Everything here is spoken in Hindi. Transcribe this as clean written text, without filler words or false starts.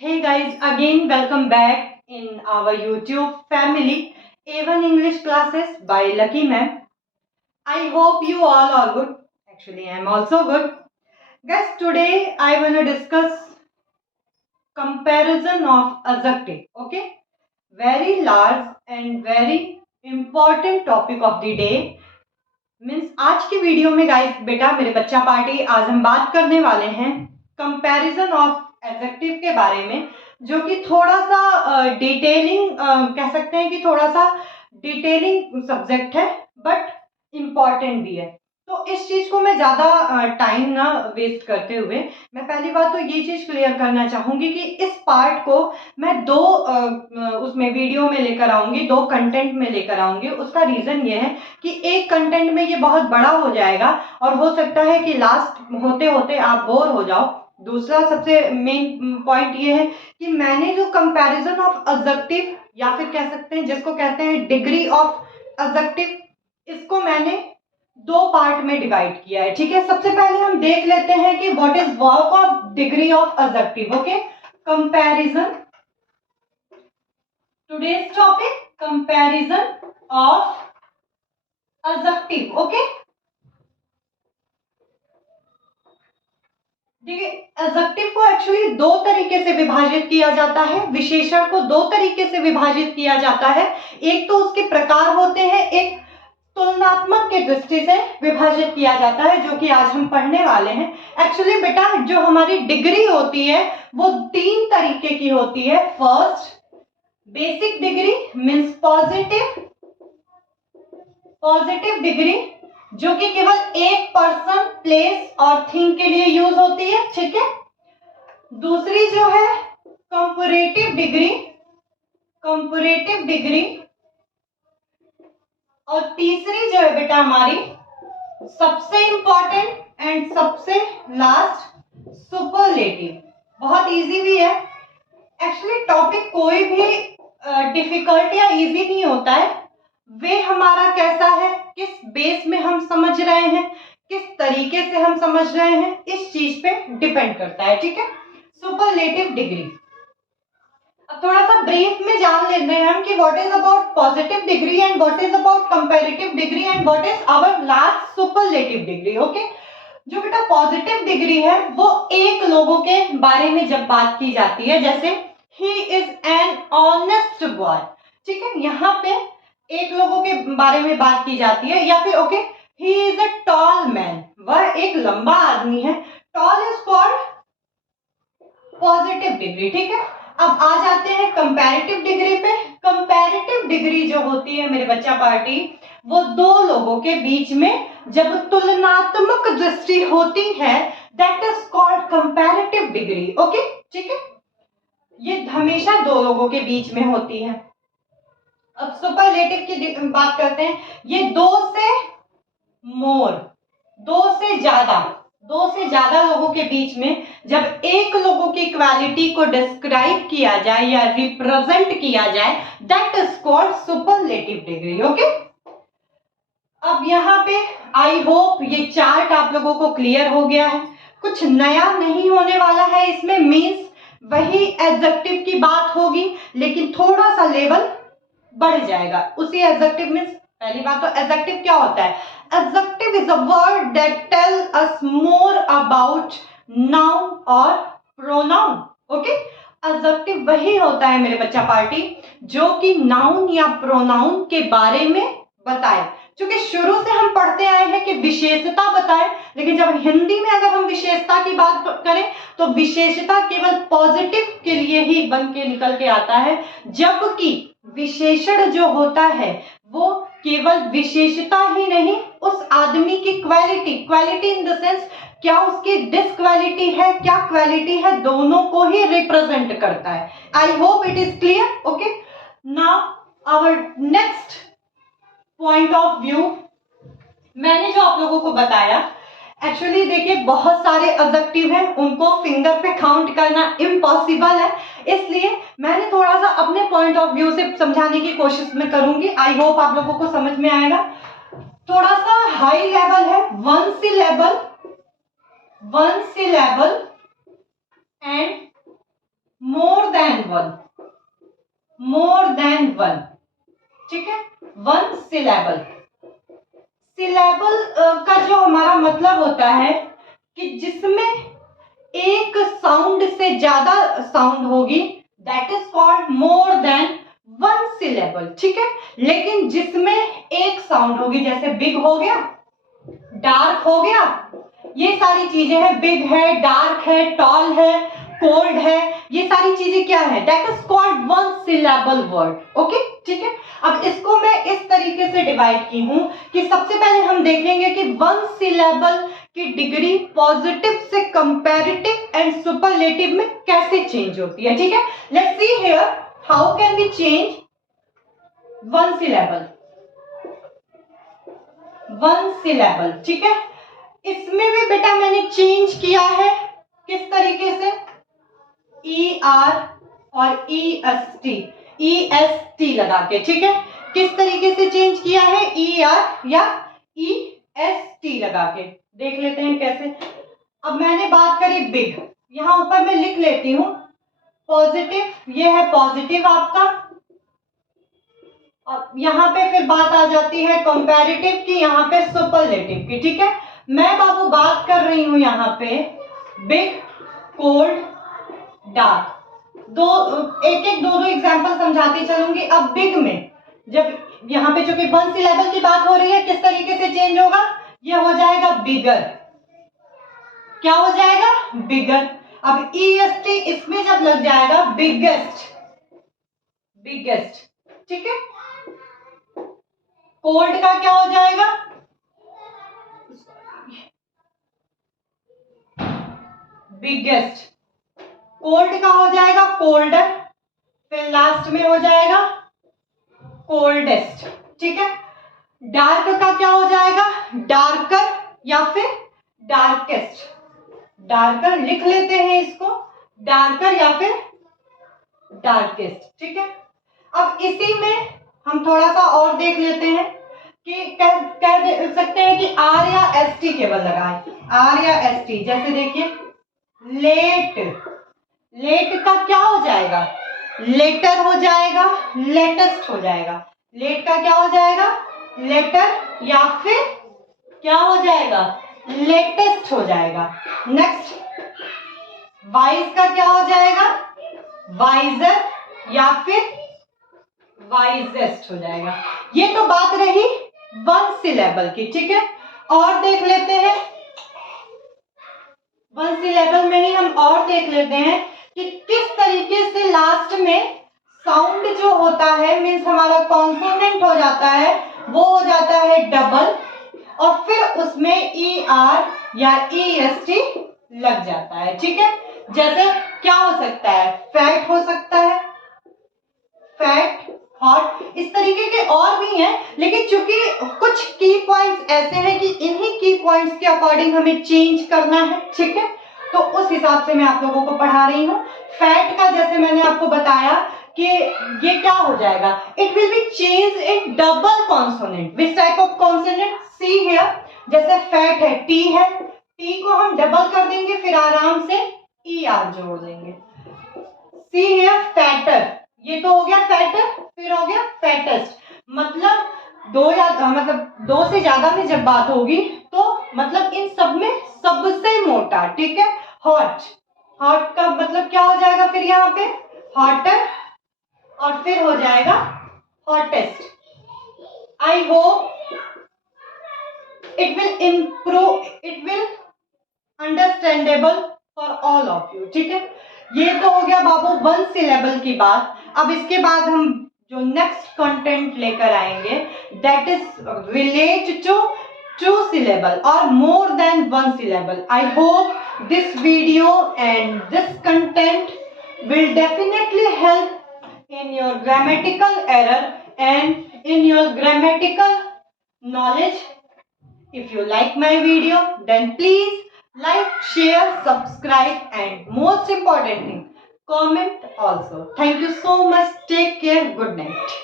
Hey guys, again welcome back in our YouTube family A1 English classes by Lucky Ma'am. I hope you all are good. Actually, I am also good. Guys, today I want to discuss comparison of adjective. Okay, very large and very important topic of the day. Means आज की वीडियो में गाइस बेटा मेरे बच्चा पार्टी आज हम बात करने वाले हैं कंपैरिजन ऑफ एडजेक्टिव के बारे में, जो कि थोड़ा सा डिटेलिंग कह सकते हैं कि थोड़ा सा डिटेलिंग सब्जेक्ट है बट इम्पॉर्टेंट भी है। तो इस चीज को मैं ज्यादा टाइम ना वेस्ट करते हुए मैं पहली बात तो ये चीज क्लियर करना चाहूंगी कि इस पार्ट को मैं दो उसमें वीडियो में लेकर आऊंगी, दो कंटेंट में लेकर आऊंगी। उसका रीजन ये है कि एक कंटेंट में ये बहुत बड़ा हो जाएगा और हो सकता है कि लास्ट होते होते आप बोर हो जाओ। दूसरा सबसे मेन पॉइंट ये है कि मैंने जो कंपैरिजन ऑफ एडजेक्टिव या फिर कह सकते हैं जिसको कहते हैं डिग्री ऑफ एडजेक्टिव, इसको मैंने दो पार्ट में डिवाइड किया है। ठीक है, सबसे पहले हम देख लेते हैं कि what is work of degree of adjective. Okay, comparison, today's topic comparison of adjective. Okay, देखिए एडजेक्टिव को एक्चुअली दो तरीके से विभाजित किया जाता है, विशेषण को दो तरीके से विभाजित किया जाता है। एक तो उसके प्रकार होते हैं, एक तुलनात्मक की दृष्टि से विभाजित किया जाता है, जो कि आज हम पढ़ने वाले हैं। एक्चुअली बेटा जो हमारी डिग्री होती है वो तीन तरीके की होती है। First basic degree means positive degree, जो कि केवल एक पर्सन, प्लेस और थिंग के लिए यूज होती है। ठीक है, दूसरी जो है कंपैरेटिव डिग्री और तीसरी जो है बेटा हमारी सबसे इंपॉर्टेंट एंड सबसे लास्ट सुपरलेटिव। बहुत इजी भी है एक्चुअली। टॉपिक कोई भी डिफिकल्ट या इजी नहीं होता है, वे हमारा कैसा है, किस बेस में हम समझ रहे हैं, किस तरीके से हम समझ रहे हैं, इस चीज पे डिपेंड करता है। ठीक है, सुपरलेटिव डिग्री। अब थोड़ा सा ब्रीफ में जान लेते हैं हम कि what is about positive degree and what is about comparative degree and what is our last superlative degree. Okay, जो बेटा पॉजिटिव डिग्री है वो एक लोगों के बारे में जब बात की जाती है, जैसे he is an honest boy. ठीक है, यहाँ पे एक लोगों के बारे में बात की जाती है। या फिर okay, he is a tall man, वह एक लंबा आदमी है। Tall is called positive degree. ठीक है, अब आ जाते हैं कंपैरेटिव डिग्री पे। कंपैरेटिव डिग्री जो होती है मेरे बच्चा पार्टी, वो दो लोगों के बीच में जब तुलनात्मक दृष्टि होती है, that is called comparative degree. Okay, ठीक है, ये हमेशा दो लोगों के बीच में होती है। अब सुपरलेटिव की बात करते हैं। ये दो से मोर, दो से ज्यादा लोगों के बीच में जब एक लोगों की क्वालिटी को डिस्क्राइब किया जाए या रिप्रेजेंट किया जाए, that is called superlative degree. Okay, अब यहाँ पे आई होप ये चार्ट आप लोगों को क्लियर हो गया है। कुछ नया नहीं होने वाला है इसमें, मीन्स वही एडजेक्टिव की बात होगी लेकिन थोड़ा सा लेवल बढ़ जाएगा। उसी एडजेक्टिव मीन्स पहली बात तो एडजेक्टिव क्या होता है? Adjective is a word that tell us more about noun और प्रोनाउन। ओके, एडजेक्टिव वही होता है मेरे बच्चा पार्टी जो कि नाउन या प्रोनाउन के बारे में बताए। क्योंकि शुरू से हम पढ़ते आए हैं कि विशेषता बताए, लेकिन जब हिंदी में अगर हम विशेषता की बात करें तो विशेषता केवल पॉजिटिव के लिए ही बन के निकल के आता है, जबकि विशेषण जो होता है वो केवल विशेषता ही नहीं, उस आदमी की क्वालिटी इन द सेंस क्या उसकी डिसक्वालिटी है, क्या क्वालिटी है, दोनों को ही रिप्रेजेंट करता है। I hope it is clear. Okay, now our next point of view, मैंने जो आप लोगों को बताया, एक्चुअली देखिए बहुत सारे एडजेक्टिव हैं, उनको फिंगर पे काउंट करना इम्पॉसिबल है, इसलिए मैंने थोड़ा सा अपने पॉइंट ऑफ व्यू से समझाने की कोशिश में करूंगी। आई होप आप लोगों को समझ में आएगा। थोड़ा सा हाई लेवल है, one syllable and more one, more than one, ठीक है। वन सिलेबल, सिलेबल का जो हमारा मतलब होता है कि जिसमें एक साउंड से ज्यादा साउंड होगी, that is called more than one syllable, ठीक है। लेकिन जिसमें एक साउंड होगी, जैसे बिग हो गया, डार्क हो गया, ये सारी चीजें हैं, बिग है, डार्क है, टॉल है, कोल्ड है, ये सारी चीजें क्या है, that is called one syllable word, okay, ठीक है। अब इसको मैं इस तरीके से डिवाइड की हूं कि सबसे पहले हम देखेंगे कि वन सिलेबल की डिग्री पॉजिटिव से कंपैरेटिव एंड सुपरलेटिव में कैसे चेंज होती है, ठीक है। Let's see here how can we change one syllable, one syllable, ठीक है। इसमें भी बेटा मैंने चेंज किया है, किस तरीके से, ई आर और ई एस टी लगा के, ठीक है। किस तरीके से चेंज किया है, ई आर या ई एस टी लगा के, देख लेते हैं कैसे। अब मैंने बात करी बिग, यहां ऊपर मैं लिख लेती हूं पॉजिटिव, ये है पॉजिटिव आपका, और यहां पे फिर बात आ जाती है कंपैरेटिव की, यहां पे सुपरलेटिव की, ठीक है। मैं बाबू बात कर रही हूं यहां पे बिग, कोल्ड, डार्क, एक दो एग्जांपल समझाती चलूंगी। अब बिग में जब यहाँ पे चूंकि वन सिलेबल की बात हो रही है, किस तरीके से चेंज होगा, ये हो जाएगा बिगर, क्या हो जाएगा, बिगर। अब ईएसटी इसमें जब लग जाएगा, बिगेस्ट, बिगेस्ट, ठीक है। कोल्ड का क्या हो जाएगा, बिगेस्ट, कोल्ड का हो जाएगा कोल्डर, फिर लास्ट में हो जाएगा कोल्डेस्ट, ठीक है। डार्क का क्या हो जाएगा, डार्कर या फिर डार्केस्ट, डार्कर लिख लेते हैं इसको, डार्कर या फिर डार्केस्ट, ठीक है। अब इसी में हम थोड़ा सा और देख लेते हैं कि कह सकते हैं कि आर या एस टी केवल लगाएं, आर या एस टी, जैसे देखिए लेट, लेट का क्या हो जाएगा, लेटर हो जाएगा, लेटेस्ट हो जाएगा, लेट का क्या हो जाएगा, लेटर या फिर क्या हो जाएगा, लेटेस्ट हो जाएगा। नेक्स्ट वाइज का क्या हो जाएगा, वाइजर या फिर वाइजेस्ट हो जाएगा। ये तो बात रही वन सिलेबल की, ठीक है। और देख लेते हैं, वन सिलेबल में ही हम और देख लेते हैं कि किस तरीके से लास्ट में साउंड जो होता है, मीन्स हमारा कॉन्सोनेंट हो जाता है, वो हो जाता है डबल, और फिर उसमें ई आर या ई एस टी लग जाता है, ठीक है। जैसे क्या हो सकता है, फैट हो सकता है, फैट, हॉट, इस तरीके के और भी हैं, लेकिन चूंकि कुछ की पॉइंट्स ऐसे हैं कि इन्हीं की पॉइंट्स के अकॉर्डिंग हमें चेंज करना है, ठीक है। तो उस हिसाब से मैं आप लोगों को पढ़ा रही हूँ। फैट का जैसे मैंने आपको बताया कि ये क्या हो जाएगा, it will be change in double consonant, which type of consonant, see here, जैसे फैट है, टी है, टी को हम डबल कर देंगे, फिर आराम से ई आर जोड़ देंगे, सी हियर फैटर, ये तो हो गया फैटर, फिर हो गया फैटेस्ट, मतलब दो से ज्यादा में जब बात होगी तो मतलब इन सब में सबसे मोटा, ठीक है। हॉट, हॉट का मतलब क्या हो जाएगा, फिर यहाँ पे हॉटर, और फिर हो जाएगा hottest. I hope it will improve, it will understandable for all of you, ठीक है। ये तो हो गया बाबू वन सिलेबल की बात। अब इसके बाद हम जो नेक्स्ट कंटेंट लेकर आएंगे, that is relate to two syllable और more than one syllable. I hope this video and this content will definitely help in your grammatical error and in your grammatical knowledge. If you like my video, then please like, share, subscribe, and most important thing, comment also. Thank you so much. Take care. Good night.